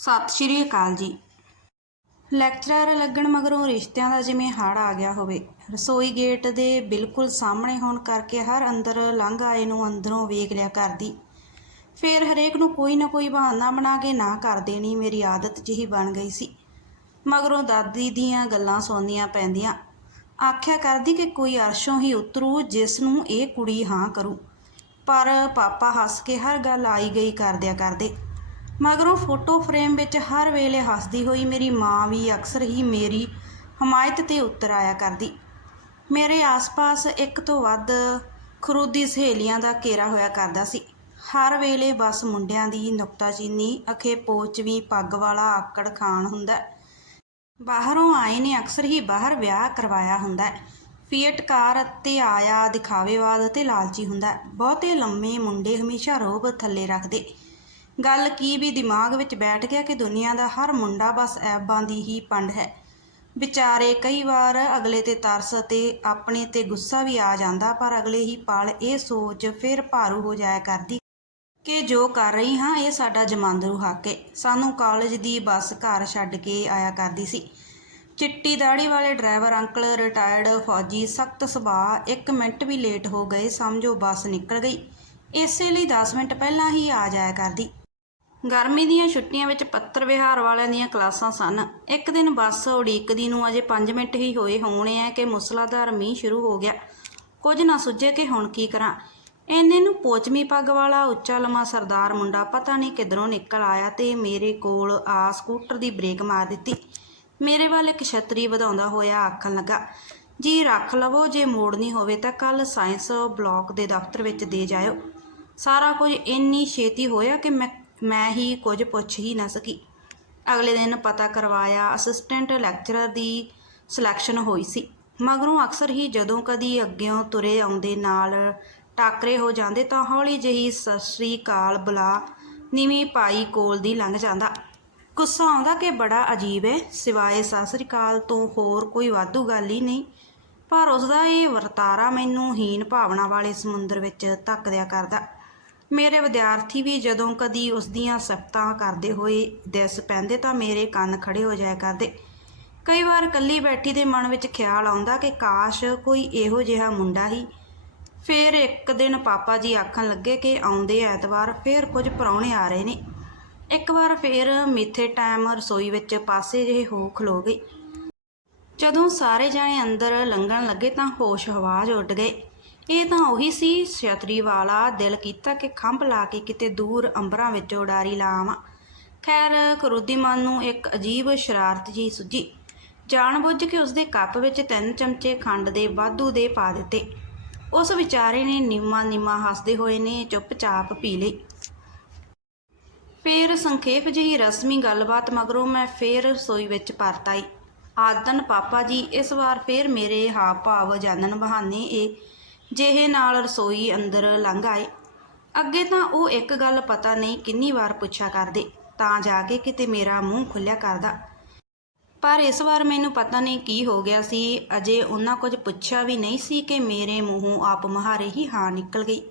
ਸਤਿ ਸ਼੍ਰੀ ਅਕਾਲ ਜੀ। ਲੈਕਚਰਰ ਲੱਗਣ ਮਗਰੋਂ ਰਿਸ਼ਤਿਆਂ ਦਾ ਜਿਵੇਂ ਹੜ ਆ ਗਿਆ ਹੋਵੇ, ਰਸੋਈ ਗੇਟ ਦੇ ਬਿਲਕੁਲ ਸਾਹਮਣੇ ਹੋਣ ਕਰਕੇ ਹਰ ਅੰਦਰ ਲੰਘ ਆਏ ਨੂੰ ਅੰਦਰੋਂ ਵੇਖ ਲਿਆ ਕਰਦੀ ਫਿਰ ਹਰੇਕ ਨੂੰ ਕੋਈ ਨਾ ਕੋਈ ਬਹਾਨਾ ਬਣਾ ਕੇ ਨਾ ਕਰ ਦੇਣੀ ਮੇਰੀ ਆਦਤ ਜਿਹੀ ਬਣ ਗਈ ਸੀ। ਮਗਰੋਂ ਦਾਦੀ ਦੀਆਂ ਗੱਲਾਂ ਸੁਣਨੀਆਂ ਪੈਂਦੀਆਂ। ਆਖਿਆ ਕਰਦੀ ਕਿ ਕੋਈ ਅਰਸ਼ੋਂ ਹੀ ਉਤਰੂ ਜਿਸ ਨੂੰ ਇਹ ਕੁੜੀ ਹਾਂ ਕਰੂ। ਪਰ ਪਾਪਾ ਹੱਸ ਕੇ ਹਰ ਗੱਲ ਆਈ ਗਈ ਕਰਦਿਆ ਕਰਦੇ। ਮਗਰੋਂ ਫੋਟੋ ਫਰੇਮ ਵਿੱਚ ਹਰ ਵੇਲੇ ਹੱਸਦੀ ਹੋਈ ਮੇਰੀ ਮਾਂ ਵੀ ਅਕਸਰ ਹੀ ਮੇਰੀ ਹਮਾਇਤ ਤੇ ਉਤਰ ਆਇਆ ਕਰਦੀ। ਮੇਰੇ ਆਸ-ਪਾਸ ਇੱਕ ਤੋਂ ਵੱਧ ਖਰੂਦੀ ਸਹੇਲੀਆਂ ਦਾ ਘੇਰਾ ਹੋਇਆ ਕਰਦਾ ਸੀ। ਹਰ ਵੇਲੇ ਬਸ ਮੁੰਡਿਆਂ ਦੀ ਨੁਕਤਾਚੀਨੀ, ਅਖੇ ਪੋਚ ਵੀ ਪੱਗ ਵਾਲਾ ਆਕੜ ਖਾਨ ਹੁੰਦਾ। ਬਾਹਰੋਂ ਆਏ ਨੇ ਅਕਸਰ ਹੀ ਬਾਹਰ ਵਿਆਹ ਕਰਵਾਇਆ ਹੁੰਦਾ। ਹੈ ਫੀਟ ਕਾਰ ਅਤੇ ਆਇਆ ਦਿਖਾਵੇਵਾਦ ਅਤੇ ਲਾਲਚੀ ਹੁੰਦਾ। ਬਹੁਤੇ ਲੰਮੇ ਮੁੰਡੇ ਹਮੇਸ਼ਾ ਰੋਬ ਥੱਲੇ ਰੱਖਦੇ। ਗੱਲ ਕੀ ਵੀ ਦਿਮਾਗ ਵਿੱਚ ਬੈਠ ਗਿਆ ਕਿ ਦੁਨੀਆ ਦਾ ਹਰ ਮੁੰਡਾ ਬਸ ਐਬਾਂ ਦੀ ਹੀ ਪੰਡ ਹੈ। ਵਿਚਾਰੇ ਕਈ ਵਾਰ ਅਗਲੇ ਤੇ ਤਰਸ ਅਤੇ ਆਪਣੇ ਤੇ ਗੁੱਸਾ ਵੀ ਆ ਜਾਂਦਾ, ਪਰ ਅਗਲੇ ਹੀ ਪਲ ਇਹ ਸੋਚ ਫਿਰ ਭਾਰੂ ਹੋ ਜਾਇਆ ਕਰਦੀ ਕਿ ਜੋ ਕਰ ਰਹੀ ਹਾਂ, ਇਹ ਸਾਡਾ ਜਮਾਂਦਰੂ ਹੱਕ ਹੈ ਸਾਨੂੰ ਕਾਲਜ ਦੀ ਬੱਸ ਘਰ ਛੱਡ ਕੇ ਆਇਆ ਕਰਦੀ ਸੀ। ਚਿੱਟੀ ਦਾੜੀ ਵਾਲੇ ਡਰਾਈਵਰ ਅੰਕਲ ਰਿਟਾਇਰਡ ਫੌਜੀ ਸਖਤ ਸੁਭਾਅ 1 ਮਿੰਟ ਵੀ ਲੇਟ ਹੋ ਗਏ, ਸਮਝੋ ਬੱਸ ਨਿਕਲ ਗਈ। ਇਸੇ ਲਈ 10 ਮਿੰਟ ਪਹਿਲਾਂ ਹੀ ਆ ਜਾਇਆ ਕਰਦੀ। ਗਰਮੀ ਦੀਆਂ ਛੁੱਟੀਆਂ ਵਿੱਚ ਪੱਤਰ ਵਿਹਾਰ ਵਾਲਿਆਂ ਦੀਆਂ ਕਲਾਸਾਂ ਸਨ। ਇੱਕ ਦਿਨ ਬੱਸ ਉਡੀਕਦੀ ਨੂੰ ਅਜੇ 5 ਮਿੰਟ ਹੀ ਹੋਏ ਹੋਣੇ ਆ ਕਿ ਮੁਸਲਾਧਾਰ ਮੀਂਹ ਸ਼ੁਰੂ ਹੋ ਗਿਆ। ਕੁਝ ਨਾ ਸੁੱਝੇ ਕਿ ਹੁਣ ਕੀ ਕਰਾਂ। ਇੰਨੇ ਨੂੰ ਪੋਚਮੀ ਪੱਗ ਵਾਲਾ ਉੱਚਾ ਲੰਮਾ ਸਰਦਾਰ ਮੁੰਡਾ ਪਤਾ ਨਹੀਂ ਕਿੱਧਰੋਂ ਨਿਕਲ ਆਇਆ ਤੇ ਮੇਰੇ ਕੋਲ ਆ ਸਕੂਟਰ ਦੀ ਬ੍ਰੇਕ ਮਾਰ ਦਿੱਤੀ। ਮੇਰੇ ਵੱਲ ਇੱਕ ਛਤਰੀ ਵਧਾਉਂਦਾ ਹੋਇਆ ਆਖਣ ਲੱਗਾ, ਜੀ ਰੱਖ ਲਵੋ, ਜੇ ਮੋੜਨੀ ਹੋਵੇ ਤਾਂ ਕੱਲ ਸਾਇੰਸ ਬਲਾਕ ਦੇ ਦਫ਼ਤਰ ਵਿੱਚ ਦੇ ਜਾਇਓ। ਸਾਰਾ ਕੁਝ ਇੰਨੀ ਛੇਤੀ ਹੋਇਆ ਕਿ ਮੈਂ ਮੈਂ ਹੀ ਕੁਝ ਪੁੱਛ ਹੀ ਨਾ ਸਕੀ। ਅਗਲੇ ਦਿਨ ਪਤਾ ਕਰਵਾਇਆ ਅਸਿਸਟੈਂਟ ਲੈਕਚਰਰ ਦੀ ਸਿਲੈਕਸ਼ਨ ਹੋਈ ਸੀ। ਮਗਰੋਂ ਅਕਸਰ ਹੀ ਜਦੋਂ ਕਦੀ ਅੱਗਿਓਂ ਤੁਰੇ ਆਉਂਦੇ ਨਾਲ ਟਾਕਰੇ ਹੋ ਜਾਂਦੇ ਤਾਂ ਹੌਲੀ ਜਿਹੀ ਸਤਿ ਸ੍ਰੀ ਅਕਾਲ ਬੁਲਾ ਨੀਵੀਂ ਪਾਈ ਕੋਲ ਦੀ ਲੰਘ ਜਾਂਦਾ। ਗੁੱਸਾ ਆਉਂਦਾ ਕਿ ਬੜਾ ਅਜੀਬ ਹੈ ਸਿਵਾਏ ਸਤਿ ਸ੍ਰੀ ਅਕਾਲ ਤੋਂ ਹੋਰ ਕੋਈ ਵਾਧੂ ਗੱਲ ਹੀ ਨਹੀਂ। ਪਰ ਉਸ ਦਾ ਇਹ ਵਰਤਾਰਾ ਮੈਨੂੰ ਹੀਨ ਭਾਵਨਾ ਵਾਲੇ ਸਮੁੰਦਰ ਵਿੱਚ ਧੱਕਦਿਆ ਕਰਦਾ। ਮੇਰੇ ਵਿਦਿਆਰਥੀ ਵੀ ਜਦੋਂ ਕਦੀ ਉਸ ਦੀਆਂ ਸਫਤਾਂ ਕਰਦੇ ਹੋਏ ਦਿਸ ਪੈਂਦੇ ਤਾਂ ਮੇਰੇ ਕੰਨ ਖੜੇ ਹੋ ਜਾਇਆ ਕਰਦੇ। ਕਈ ਵਾਰ ਇਕੱਲੀ ਬੈਠੀ ਦੇ ਮਨ ਵਿੱਚ ਖਿਆਲ ਆਉਂਦਾ ਕਿ ਕਾਸ਼ ਕੋਈ ਇਹੋ ਜਿਹਾ ਮੁੰਡਾ ਹੀ। ਫਿਰ ਇੱਕ ਦਿਨ ਪਾਪਾ ਜੀ ਆਖਣ ਲੱਗੇ ਕਿ ਆਉਂਦੇ ਐਤਵਾਰ ਫਿਰ ਕੁਝ ਪ੍ਰਾਹੁਣੇ ਆ ਰਹੇ ਨੇ। ਇੱਕ ਵਾਰ ਫਿਰ ਮਿੱਥੇ ਟਾਈਮ ਰਸੋਈ ਵਿੱਚ ਪਾਸੇ ਜਿਹੇ ਹੋ ਖਲੋ ਗਏ। ਜਦੋਂ ਸਾਰੇ ਜਾਣੇ ਅੰਦਰ ਲੰਘਣ ਲੱਗੇ ਤਾਂ ਹੋਸ਼ ਹਵਾਜ ਉੱਡ ਗਏ। ਇਹ ਤਾਂ ਉਹੀ ਸੀ ਛਤਰੀ ਵਾਲਾ ਦਿਲ ਕੀਤਾ ਕਿ ਖੰਭ ਲਾ ਕੇ ਕਿਤੇ ਦੂਰ ਅੰਬਰਾਂ ਵਿੱਚ ਉਡਾਰੀ ਲਾਵਾਂ। ਖੈਰ ਖਰੂਦੀ ਮਨ ਨੂੰ ਇੱਕ ਅਜੀਬ ਸ਼ਰਾਰਤ ਜੀ ਸੁੱਝੀ ਜਾਣਬੁੱਝ ਕੇ ਉਸਦੇ ਕੱਪ ਵਿੱਚ ਤਿੰਨ ਚਮਚੇ ਖੰਡ ਦੇ ਵਾਧੂ ਦੇ ਪਾ ਦਿੱਤੇ। ਉਸ ਵਿਚਾਰੇ ਨੇ ਨਿੰਮਾ ਨਿੰਮਾ ਹੱਸਦੇ ਹੋਏ ਨੇ ਚੁੱਪਚਾਪ ਪੀ ਲਈ। ਫੇਰ ਸੰਖੇਪ ਜਿਹੀ ਰਸਮੀ ਗੱਲਬਾਤ ਮਗਰੋਂ ਮੈਂ ਫੇਰ ਰਸੋਈ ਵਿੱਚ ਪਰਤ ਆਈ। ਆਦਨ ਪਾਪਾ ਜੀ, ਇਸ ਵਾਰ ਫੇਰ ਮੇਰੇ ਹਾਵ ਭਾਵ ਜਾਣਨ ਬਹਾਨੇ ਇਹ ਜਿਹੇ ਨਾਲ ਰਸੋਈ ਅੰਦਰ ਲੰਘ ਆਏ। ਅੱਗੇ ਤਾਂ ਉਹ ਇੱਕ ਗੱਲ ਪਤਾ ਨਹੀਂ ਕਿੰਨੀ ਵਾਰ ਪੁੱਛਿਆ ਕਰਦੇ, ਤਾਂ ਜਾ ਕੇ ਕਿਤੇ ਮੇਰਾ ਮੂੰਹ ਖੁੱਲਿਆ ਕਰਦਾ। ਪਰ ਇਸ ਵਾਰ ਮੈਨੂੰ ਪਤਾ ਨਹੀਂ ਕੀ ਹੋ ਗਿਆ ਸੀ, ਅਜੇ ਉਹਨਾਂ ਕੁਝ ਪੁੱਛਿਆ ਵੀ ਨਹੀਂ ਸੀ ਕਿ ਮੇਰੇ ਮੂੰਹੋਂ ਆਪ ਮਹਾਰੇ ਹੀ ਹਾਂ ਨਿਕਲ ਗਈ।